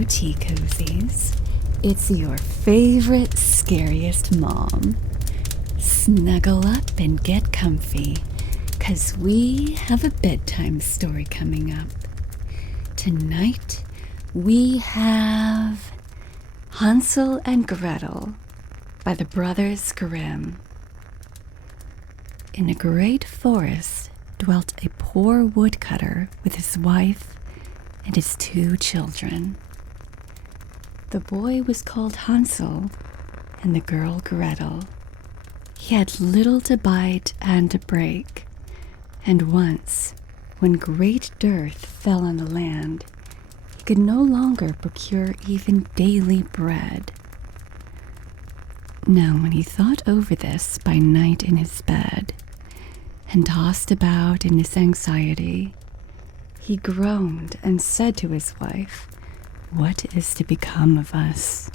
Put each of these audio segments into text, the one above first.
Hello, tea cozies. It's your favorite scariest mom. Snuggle up and get comfy, 'cause we have a bedtime story coming up. Tonight, we have Hansel and Gretel by the Brothers Grimm. In a great forest dwelt a poor woodcutter with his wife and his 2 children. The boy was called Hansel and the girl Gretel. He had little to bite and to break, and once, when great dearth fell on the land, he could no longer procure even daily bread. Now, when he thought over this by night in his bed, and tossed about in his anxiety, he groaned and said to his wife, "What is to become of us?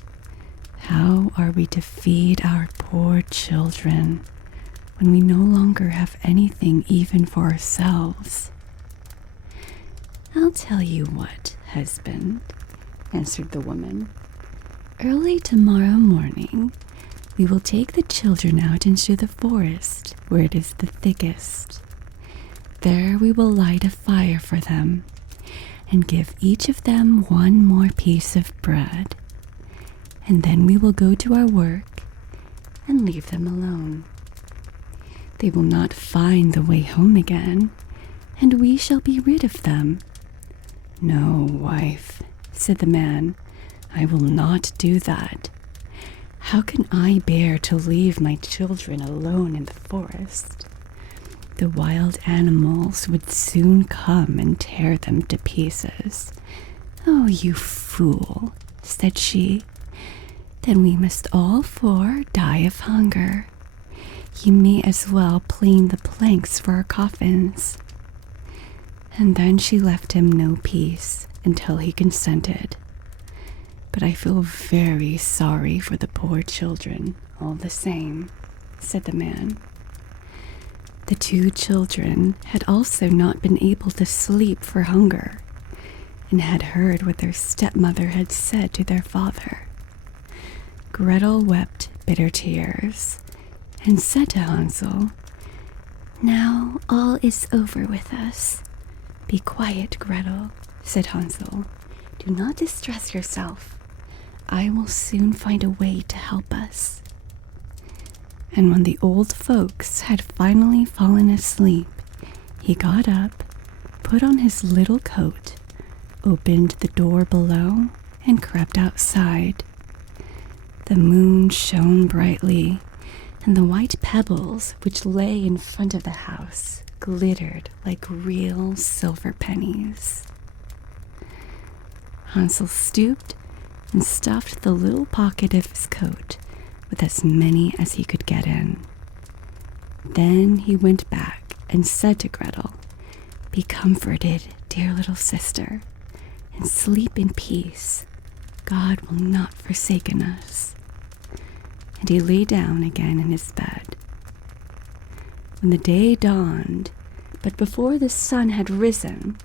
How are we to feed our poor children when we no longer have anything even for ourselves?" "I'll tell you what, husband," answered the woman. "Early tomorrow morning, we will take the children out into the forest where it is the thickest. There we will light a fire for them and give each of them one more piece of bread. And then we will go to our work and leave them alone. They will not find the way home again, and we shall be rid of them." "No, wife," said the man, "I will not do that. How can I bear to leave my children alone in the forest? The wild animals would soon come and tear them to pieces." "Oh, you fool," said she. "Then we must all 4 die of hunger. You may as well plane the planks for our coffins." And then she left him no peace until he consented. "But I feel very sorry for the poor children, all the same," said the man. The 2 children had also not been able to sleep for hunger, and had heard what their stepmother had said to their father. Gretel wept bitter tears, and said to Hansel, "Now all is over with us." "Be quiet, Gretel," said Hansel. "Do not distress yourself. I will soon find a way to help us." And when the old folks had finally fallen asleep, he got up, put on his little coat, opened the door below, and crept outside. The moon shone brightly, and the white pebbles which lay in front of the house glittered like real silver pennies. Hansel stooped and stuffed the little pocket of his coat with as many as he could get in. Then he went back and said to Gretel, "Be comforted, dear little sister, and sleep in peace. God will not forsaken us." And he lay down again in his bed. When the day dawned, but before the sun had risen,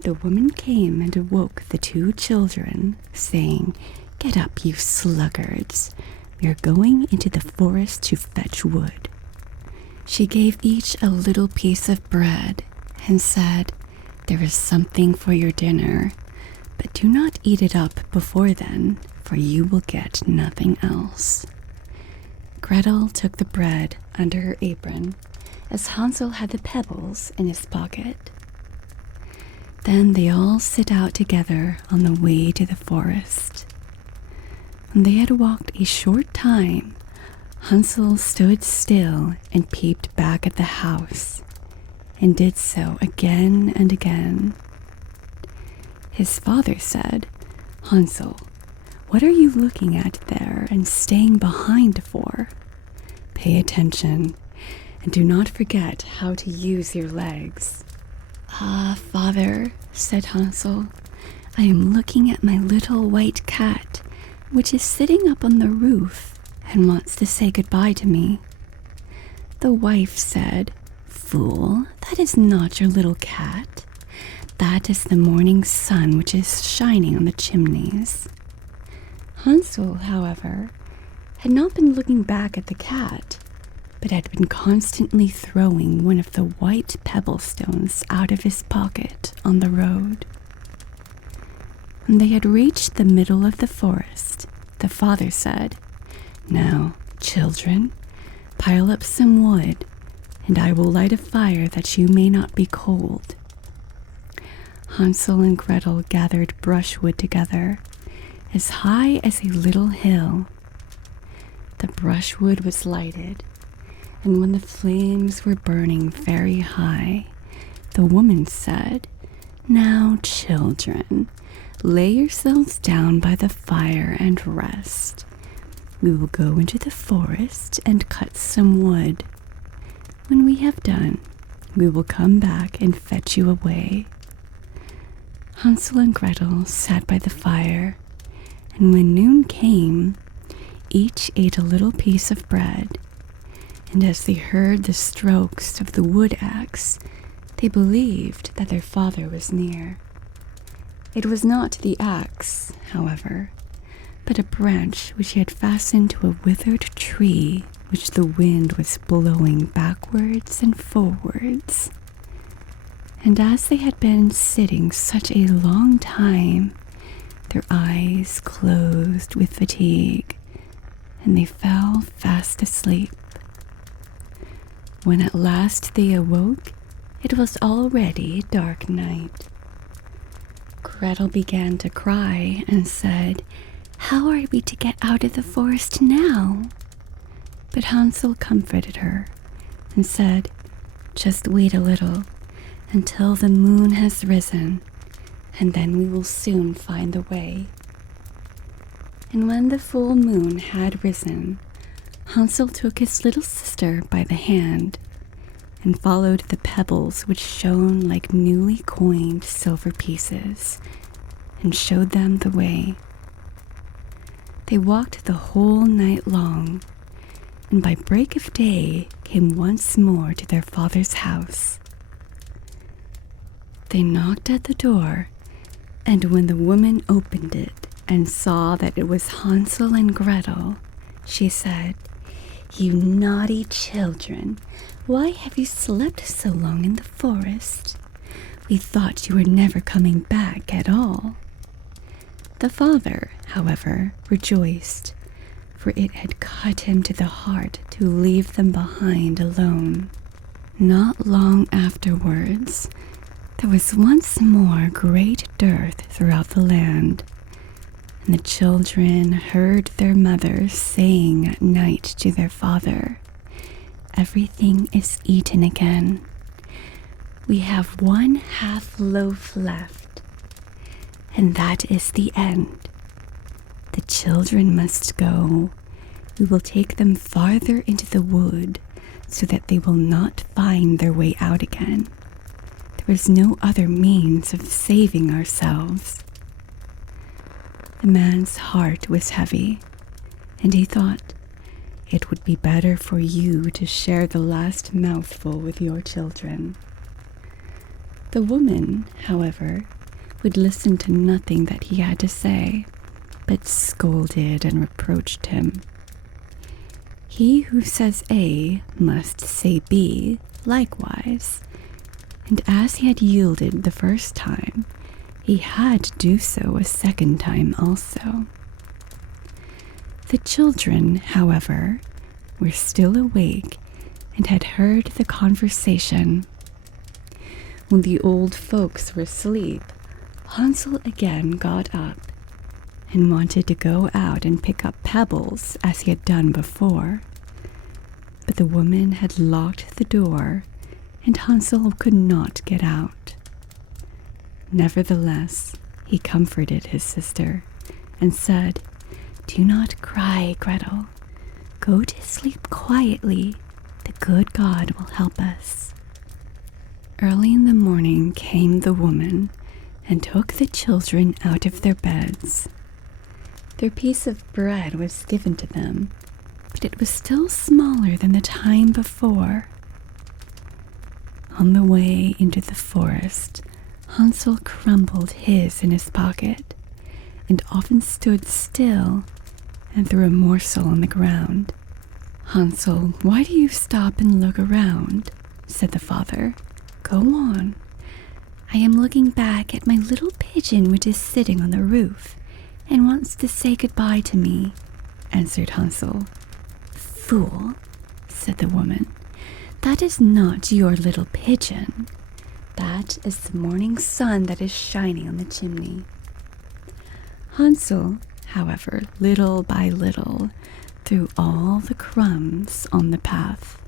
the woman came and awoke the 2 children, saying, "Get up, you sluggards. We are going into the forest to fetch wood." She gave each a little piece of bread and said, "There is something for your dinner, but do not eat it up before then, for you will get nothing else." Gretel took the bread under her apron, as Hansel had the pebbles in his pocket. Then they all set out together on the way to the forest. When they had walked a short time, Hansel stood still and peeped back at the house, and did so again and again. His father said, "Hansel, what are you looking at there and staying behind for? Pay attention, and do not forget how to use your legs." "Ah, father," said Hansel, "I am looking at my little white cat, which is sitting up on the roof and wants to say goodbye to me." The wife said, "Fool, that is not your little cat, That is the morning sun which is shining on the chimneys. Hansel, however, had not been looking back at the cat, but had been constantly throwing one of the white pebble stones out of his pocket on the road. When they had reached the middle of the forest, the father said, "Now, children, pile up some wood, and I will light a fire that you may not be cold." Hansel and Gretel gathered brushwood together, as high as a little hill. The brushwood was lighted, and when the flames were burning very high, the woman said, "Now, children, lay yourselves down by the fire and rest. We will go into the forest and cut some wood. When we have done, we will come back and fetch you away." Hansel and Gretel sat by the fire, and when noon came, each ate a little piece of bread, and as they heard the strokes of the wood axe, they believed that their father was near. It was not the axe, however, but a branch which he had fastened to a withered tree which the wind was blowing backwards and forwards. And as they had been sitting such a long time, their eyes closed with fatigue, and they fell fast asleep. When at last they awoke, it was already dark night. Gretel began to cry and said, "How are we to get out of the forest now?" But Hansel comforted her and said, "Just wait a little until the moon has risen, and then we will soon find the way." And when the full moon had risen, Hansel took his little sister by the hand and followed the pebbles which shone like newly coined silver pieces, and showed them the way. They walked the whole night long, and by break of day came once more to their father's house. They knocked at the door, and when the woman opened it and saw that it was Hansel and Gretel, she said, "You naughty children, why have you slept so long in the forest? We thought you were never coming back at all." The father, however, rejoiced, for it had cut him to the heart to leave them behind alone. Not long afterwards, there was once more great dearth throughout the land, and the children heard their mother saying at night to their father, "Everything is eaten again. We have 1/2 loaf left, and that is the end. The children must go. We will take them farther into the wood so that they will not find their way out again. There is no other means of saving ourselves." The man's heart was heavy, and he thought, "It would be better for you to share the last mouthful with your children." The woman, however, would listen to nothing that he had to say, but scolded and reproached him. He who says A must say B likewise, and as he had yielded the first time, he had to do so a second time also. The children, however, were still awake and had heard the conversation. When the old folks were asleep, Hansel again got up and wanted to go out and pick up pebbles as he had done before. But the woman had locked the door, and Hansel could not get out. Nevertheless, he comforted his sister and said, "Do not cry, Gretel. Go to sleep quietly. The good God will help us." Early in the morning came the woman and took the children out of their beds. Their piece of bread was given to them, but it was still smaller than the time before. On the way into the forest, Hansel crumbled his in his pocket and often stood still and threw a morsel on the ground. "Hansel, why do you stop and look around?" said the father. "Go on." "I am looking back at my little pigeon which is sitting on the roof and wants to say goodbye to me," answered Hansel. "Fool," said the woman, "that is not your little pigeon. That is the morning sun that is shining on the chimney." Hansel, however, little by little, threw all the crumbs on the path.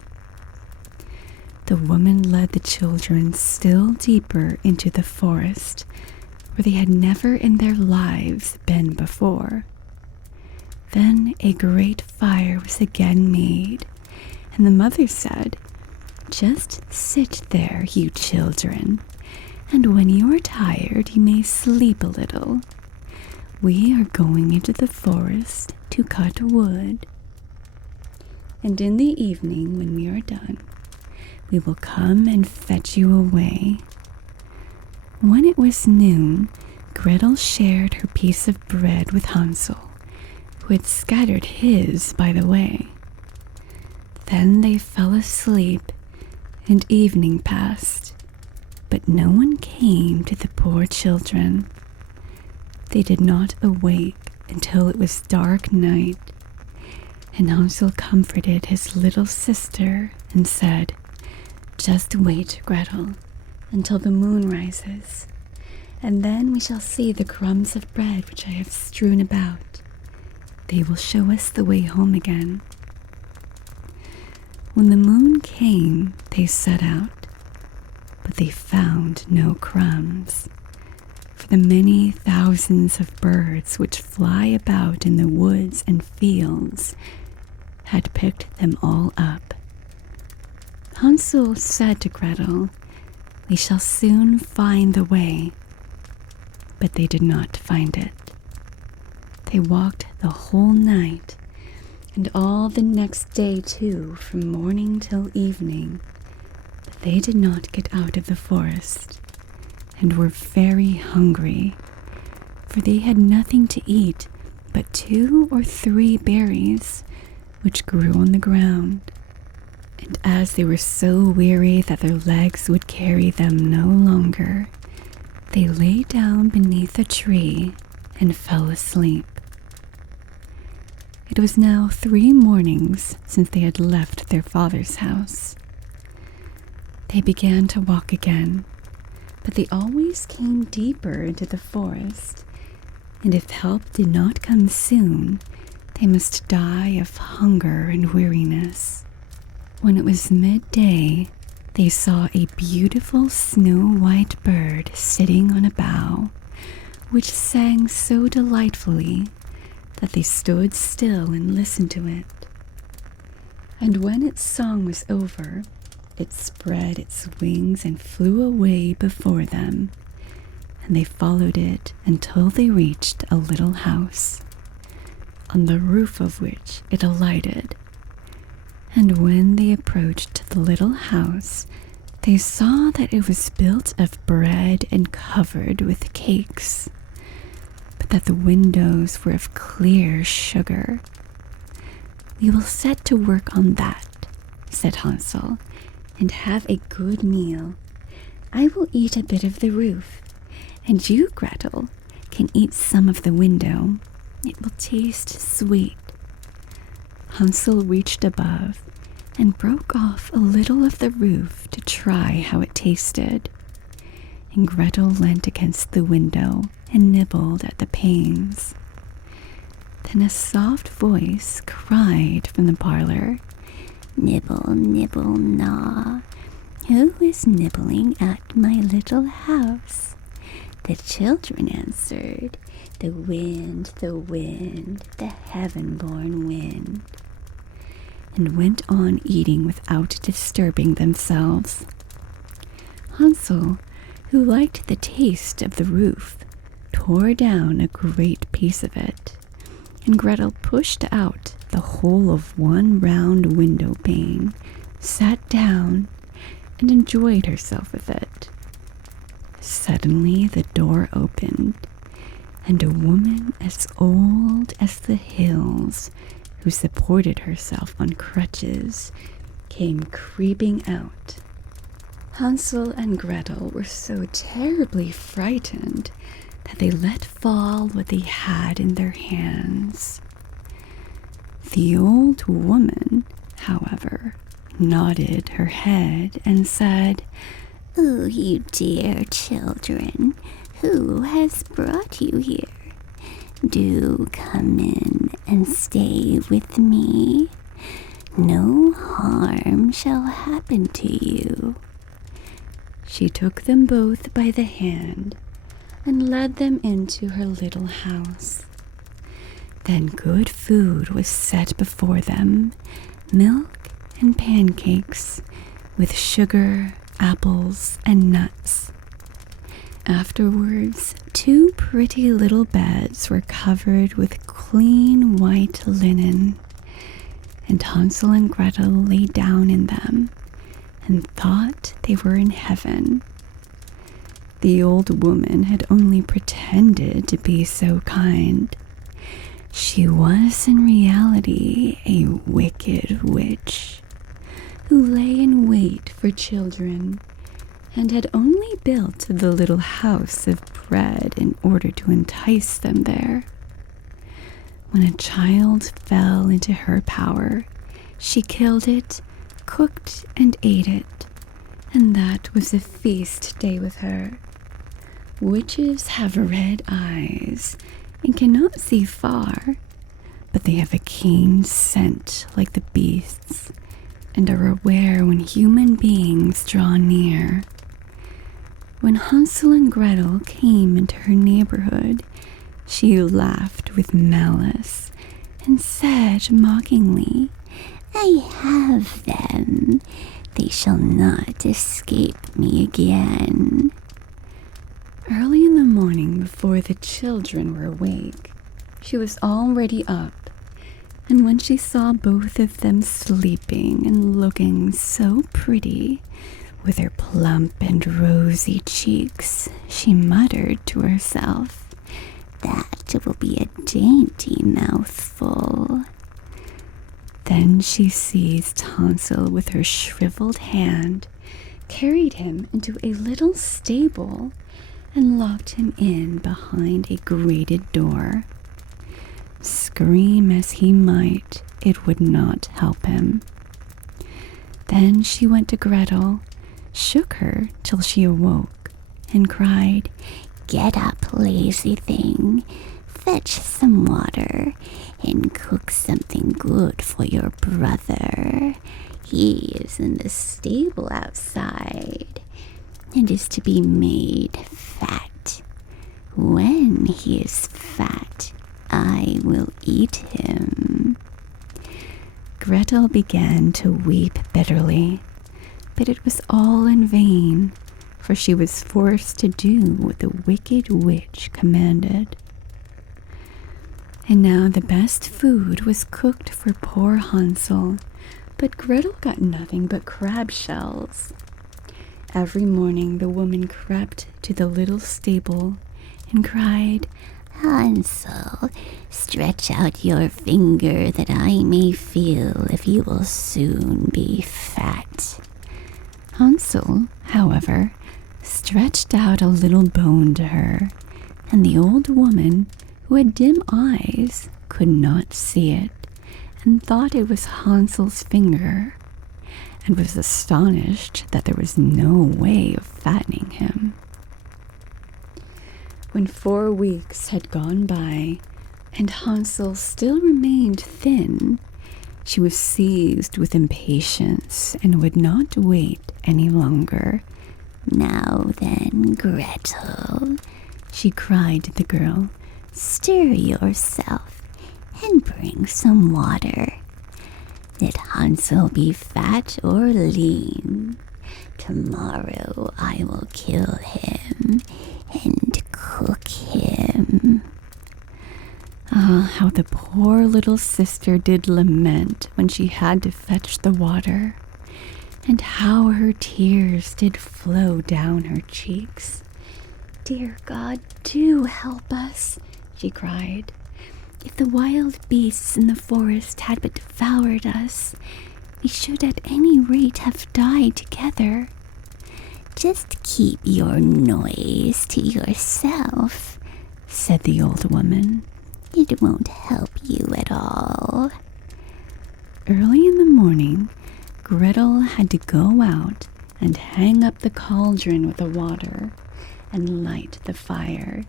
The woman led the children still deeper into the forest, where they had never in their lives been before. Then a great fire was again made, and the mother said, "Just sit there, you children, and when you are tired you may sleep a little. We are going into the forest to cut wood. And in the evening, when we are done, we will come and fetch you away." When it was noon, Gretel shared her piece of bread with Hansel, who had scattered his by the way. Then they fell asleep, and evening passed, but no one came to the poor children. They did not awake until it was dark night, and Hansel comforted his little sister and said, "Just wait, Gretel, until the moon rises, and then we shall see the crumbs of bread which I have strewn about. They will show us the way home again." When the moon came, they set out, but they found no crumbs, for the many thousands of birds which fly about in the woods and fields had picked them all up. Hansel said to Gretel, "We shall soon find the way," but they did not find it. They walked the whole night, and all the next day too, from morning till evening, but they did not get out of the forest, and were very hungry, for they had nothing to eat but 2 or 3 berries which grew on the ground. And as they were so weary that their legs would carry them no longer, they lay down beneath a tree and fell asleep. It was now 3 mornings since they had left their father's house. They began to walk again, but they always came deeper into the forest, and if help did not come soon, they must die of hunger and weariness. When it was midday, they saw a beautiful snow-white bird sitting on a bough, which sang so delightfully that they stood still and listened to it. And when its song was over, it spread its wings and flew away before them, and they followed it until they reached a little house, on the roof of which it alighted. And when they approached the little house, they saw that it was built of bread and covered with cakes, but that the windows were of clear sugar. "We will set to work on that," said Hansel, "and have a good meal. I will eat a bit of the roof, and you, Gretel, can eat some of the window. It will taste sweet." Hansel reached above and broke off a little of the roof to try how it tasted, and Gretel leant against the window and nibbled at the panes. Then a soft voice cried from the parlor, "Nibble, nibble, gnaw. Who is nibbling at my little house?" The children answered, the wind, the heaven-born wind," and went on eating without disturbing themselves. Hansel, who liked the taste of the roof, tore down a great piece of it, and Gretel pushed out the whole of one round window pane, sat down, and enjoyed herself with it. Suddenly the door opened, and a woman as old as the hills, who supported herself on crutches, came creeping out. Hansel and Gretel were so terribly frightened that they let fall what they had in their hands. The old woman, however, nodded her head and said, "Oh, you dear children, who has brought you here? Do come in and stay with me. No harm shall happen to you." She took them both by the hand and led them into her little house. Then good food was set before them, milk and pancakes, with sugar, apples, and nuts. Afterwards, 2 pretty little beds were covered with clean white linen, and Hansel and Gretel lay down in them and thought they were in heaven. The old woman had only pretended to be so kind. She was in reality a wicked witch who lay in wait for children and had only built the little house of bread in order to entice them there. When a child fell into her power, she killed it, cooked and ate it, and that was a feast day with her. Witches have red eyes and cannot see far, but they have a keen scent like the beasts and are aware when human beings draw near. When Hansel and Gretel came into her neighborhood, she laughed with malice and said mockingly, "I have them. They shall not escape me again." Early in the morning, before the children were awake, she was already up, and when she saw both of them sleeping and looking so pretty, with their plump and rosy cheeks, she muttered to herself, "That will be a dainty mouthful." Then she seized Hansel with her shriveled hand, carried him into a little stable, and locked him in behind a grated door. Scream as he might, it would not help him. Then she went to Gretel, shook her till she awoke, and cried, "Get up, lazy thing. Fetch some water and cook something good for your brother. He is in the stable outside and is to be made fat. When he is fat, I will eat him." Gretel began to weep bitterly, but it was all in vain, for she was forced to do what the wicked witch commanded. And now the best food was cooked for poor Hansel, but Gretel got nothing but crab shells. Every morning the woman crept to the little stable and cried, "Hansel, stretch out your finger that I may feel if you will soon be fat." Hansel, however, stretched out a little bone to her, and the old woman, who had dim eyes, could not see it, and thought it was Hansel's finger, and was astonished that there was no way of fattening him. When 4 weeks had gone by, and Hansel still remained thin, she was seized with impatience and would not wait any longer. "Now then, Gretel," she cried to the girl, "stir yourself and bring some water. Let Hansel be fat or lean. Tomorrow I will kill him and cook him." Ah, how the poor little sister did lament when she had to fetch the water, and how her tears did flow down her cheeks, Dear God, do help us, she cried. If the wild beasts in the forest had but devoured us, we should at any rate have died together. Just keep your noise to yourself, said the old woman. It won't help you at all. Early in the morning, Gretel had to go out and hang up the cauldron with the water and light the fire.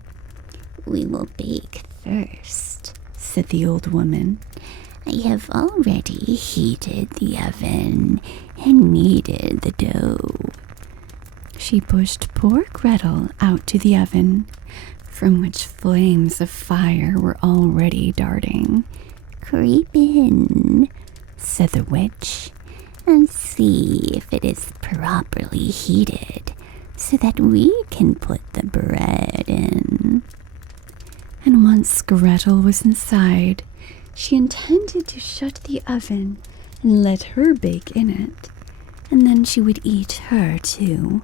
We will bake first, said the old woman. I have already heated the oven and kneaded the dough. She pushed poor Gretel out to the oven, from which flames of fire were already darting. Creep in, said the witch, and see if it is properly heated, so that we can put the bread in. And once Gretel was inside, she intended to shut the oven and let her bake in it, and then she would eat her too.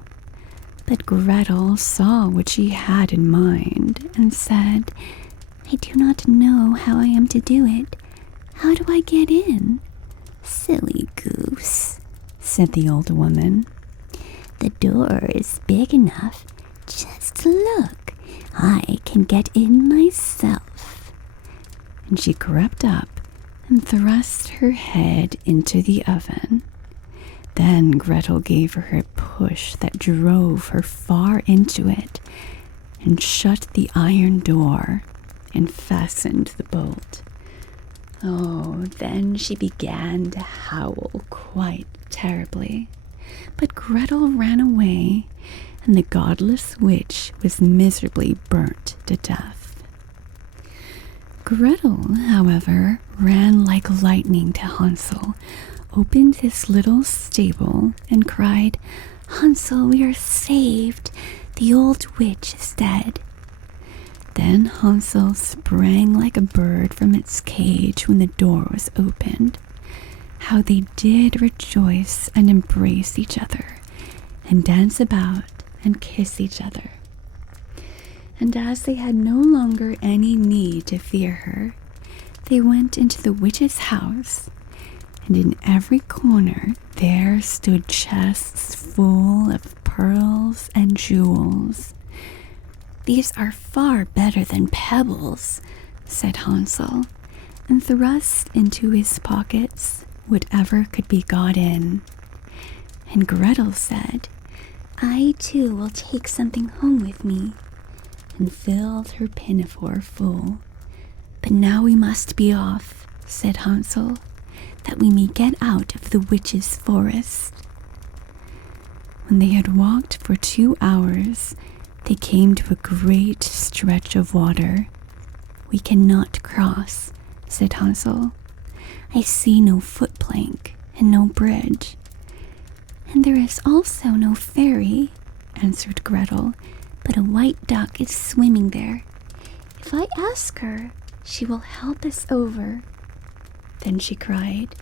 But Gretel saw what she had in mind and said, I do not know how I am to do it. How do I get in? Silly goose, said the old woman. The door is big enough. Just look, I can get in myself. And she crept up and thrust her head into the oven. Then Gretel gave her a push that drove her far into it and shut the iron door and fastened the bolt. Oh, then she began to howl quite terribly. But Gretel ran away, and the godless witch was miserably burnt to death. Gretel, however, ran like lightning to Hansel, opened his little stable, and cried, Hansel, we are saved. The old witch is dead. Then Hansel sprang like a bird from its cage when the door was opened. How they did rejoice and embrace each other, and dance about and kiss each other. And as they had no longer any need to fear her, they went into the witch's house, and in every corner there stood chests full of pearls and jewels. These are far better than pebbles, said Hansel, and thrust into his pockets whatever could be got in. And Gretel said, I too will take something home with me, and filled her pinafore full. But now we must be off, said Hansel, that we may get out of the witch's forest. When they had walked for 2 hours, they came to a great stretch of water. We cannot cross, said Hansel. I see no footplank and no bridge. And there is also no ferry, answered Gretel, but a white duck is swimming there. If I ask her, she will help us over. Then she cried,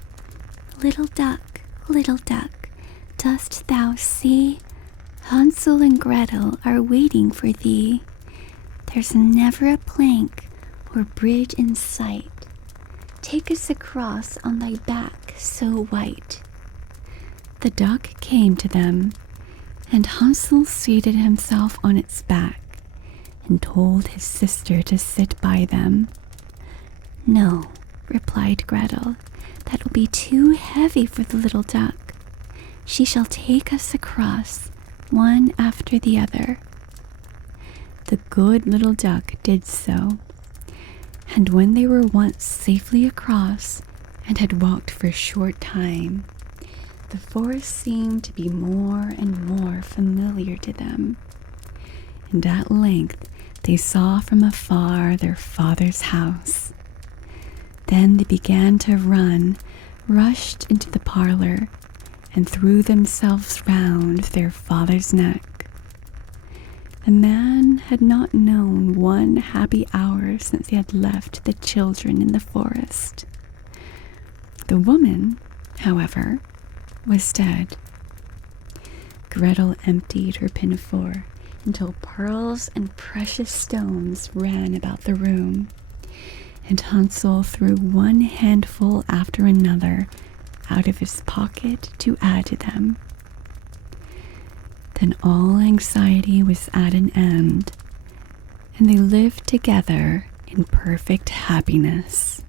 little duck, dost thou see? Hansel and Gretel are waiting for thee. There's never a plank or bridge in sight. Take us across on thy back so white. The duck came to them, and Hansel seated himself on its back and told his sister to sit by them. No, replied Gretel, that will be too heavy for the little duck. She shall take us across, one after the other. The good little duck did so, and when they were once safely across and had walked for a short time, the forest seemed to be more and more familiar to them, and at length they saw from afar their father's house. Then they began to run, rushed into the parlor, and threw themselves round their father's neck. The man had not known one happy hour since he had left the children in the forest. The woman, however, was dead. Gretel emptied her pinafore until pearls and precious stones ran about the room, and Hansel threw one handful after another out of his pocket to add to them. Then all anxiety was at an end, and they lived together in perfect happiness.